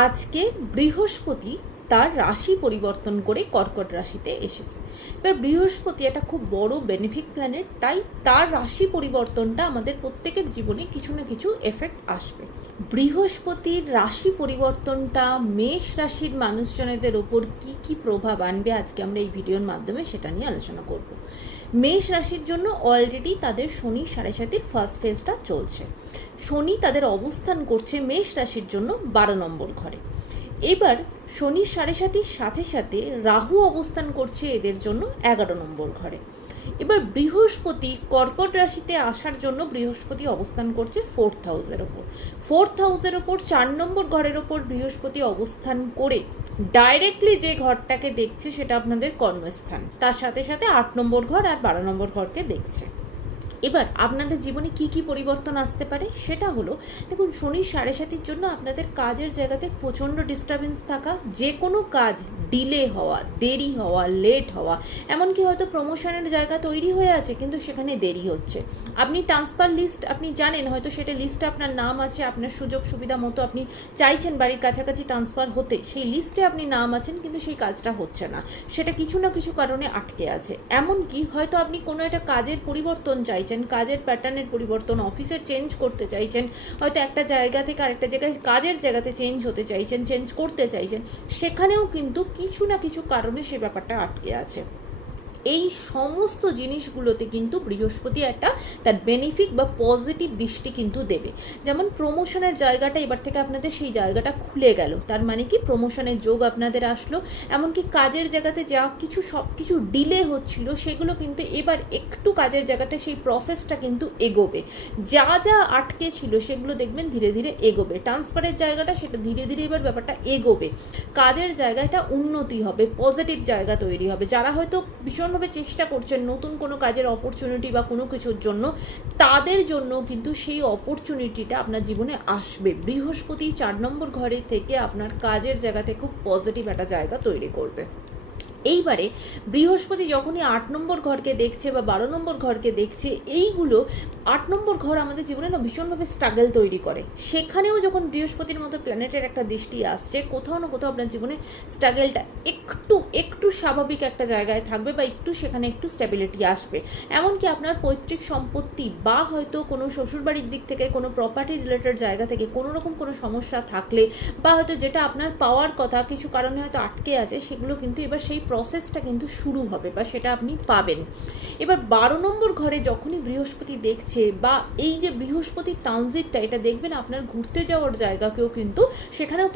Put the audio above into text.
আজকে বৃহস্পতি তার রাশি পরিবর্তন করে কর্কট রাশিতে এসেছে। এবার বৃহস্পতি একটা খুব বড় বেনিফিক প্ল্যানেট, তাই তার রাশি পরিবর্তনটা আমাদের প্রত্যেকের জীবনে কিছু না কিছু এফেক্ট আসবে। বৃহস্পতির রাশি পরিবর্তনটা মেষ রাশির মানুষজনদের ওপর কি কি প্রভাব আনবে আজকে আমরা এই ভিডিওর মাধ্যমে সেটা নিয়ে আলোচনা করব। মেষ রাশির জন্য অলরেডি তাদের শনি 7.5 ফার্স্ট ফেজটা চলছে। শনি তাদের অবস্থান করছে মেষ রাশির জন্য 12 নম্বর ঘরে। এবার শনি 7.5 সাথে সাথে রাহু অবস্থান করছে এদের জন্য 11 নম্বর ঘরে। এবার বৃহস্পতি কর্কট রাশিতে আসার জন্য বৃহস্পতি অবস্থান করছে 4th হাউসের ওপর। 4th হাউসের ওপর 4 নম্বর ঘরের ওপর বৃহস্পতি অবস্থান করে ডাইরেক্টলি যে ঘরটাকে দেখছে সেটা আপনাদের কর্মস্থান, তার সাথে সাথে 8 নম্বর ঘর আর 12 নম্বর ঘরকে দেখছে। এবার আপনাদের জীবনে কি কি পরিবর্তন আসতে পারে সেটা হলো, দেখুন শনি 7.5-এর জন্য আপনাদের কাজের জায়গাতে প্রচণ্ড ডিস্টারবেন্স থাকা, যে কোনো কাজ ডিলে হওয়া, দেরি হওয়া, লেট হওয়া, এমনকি হয়তো প্রমোশনের জায়গা তৈরি হয়ে আছে কিন্তু সেখানে দেরি হচ্ছে। আপনি ট্রান্সফার লিস্ট আপনি জানেন, হয়তো সেটা লিস্টে আপনার নাম আছে, আপনার সুযোগ সুবিধা মতো আপনি চাইছেন বাড়ির কাছাকাছি ট্রান্সফার হতে, সেই লিস্টে আপনি নাম আছেন কিন্তু সেই কাজটা হচ্ছে না, সেটা কিছু না কিছু কারণে আটকে আছে। এমনকি হয়তো আপনি কোনো একটা কাজের পরিবর্তন চাইছেন, কাজের প্যাটার্নের পরিবর্তন, অফিসের চেঞ্জ করতে চাইছেন, হয়তো একটা জায়গা থেকে আরেকটা জায়গায় কাজের জায়গাতে চেঞ্জ হতে চাইছেন, চেঞ্জ করতে চাইছেন, সেখানেও কিন্তু কিছু না কিছু কারণে সে ব্যাপারটা আটকে আছে। এই সমস্ত জিনিসগুলোতে কিন্তু বৃহস্পতি একটা তার বেনিফিক বা পজিটিভ দৃষ্টি কিন্তু দেবে। যেমন প্রমোশনের জায়গাটা এবার থেকে আপনাদের সেই জায়গাটা খুলে গেল, তার মানে কি প্রমোশনের যোগ আপনাদের আসলো। এমনকি কাজের জায়গাতে যা কিছু সব কিছু ডিলে হচ্ছিল সেগুলো কিন্তু এবার একটু কাজের জায়গাটা সেই প্রসেসটা কিন্তু এগোবে। যা যা আটকে ছিল সেগুলো দেখবেন ধীরে ধীরে এগোবে। ট্রান্সফারের জায়গাটা সেটা ধীরে ধীরে এবার ব্যাপারটা এগোবে। কাজের জায়গাটা উন্নতি হবে, পজিটিভ জায়গা তৈরি হবে। যারা হয়তো ভীষণভাবে চেষ্টা করছেন নতুন কোনো কাজের অপরচুনিটি বা কোনো কিছুর জন্য, তাদের জন্য কিন্তু সেই অপরচুনিটিটা আপনার জীবনে আসবে। বৃহস্পতি 4 নম্বর ঘরে থেকে আপনার কাজের জায়গাতে খুব পজিটিভ একটা জায়গা তৈরি করবে। এইবারে বৃহস্পতি যখনই 8 নম্বর ঘরকে দেখছে বা 12 নম্বর ঘরকে দেখছে, এইগুলো 8 নম্বর ঘর আমাদের জীবনে না ভীষণভাবে স্ট্রাগল তৈরি করে। সেখানেও যখন বৃহস্পতির মতো প্ল্যানেটের একটা দৃষ্টি আসছে, কোথাও না কোথাও আপনার জীবনে স্ট্রাগলটা একটু স্বাভাবিক একটা জায়গায় থাকবে বা সেখানে একটু স্ট্যাবিলিটি আসবে। এমনকি আপনার পৈতৃক সম্পত্তি বা হয়তো কোনো শ্বশুরবাড়ির দিক থেকে কোনো প্রপার্টি রিলেটেড জায়গা থেকে কোনো রকম কোনো সমস্যা থাকলে বা হয়তো যেটা আপনার পাওয়ার কথা কিছু কারণে হয়তো আটকে আছে, সেগুলো কিন্তু এবার সেই প্রসেসটা কিন্তু শুরু হবে বা সেটা আপনি পাবেন। এবার 12 নম্বর ঘরে যখনই বৃহস্পতি দেখছে বা এই যে বৃহস্পতির ট্রানজিটটা, এটা দেখবেন আপনার ঘুরতে যাওয়ার জায়গাকেও কিন্তু সেখানেও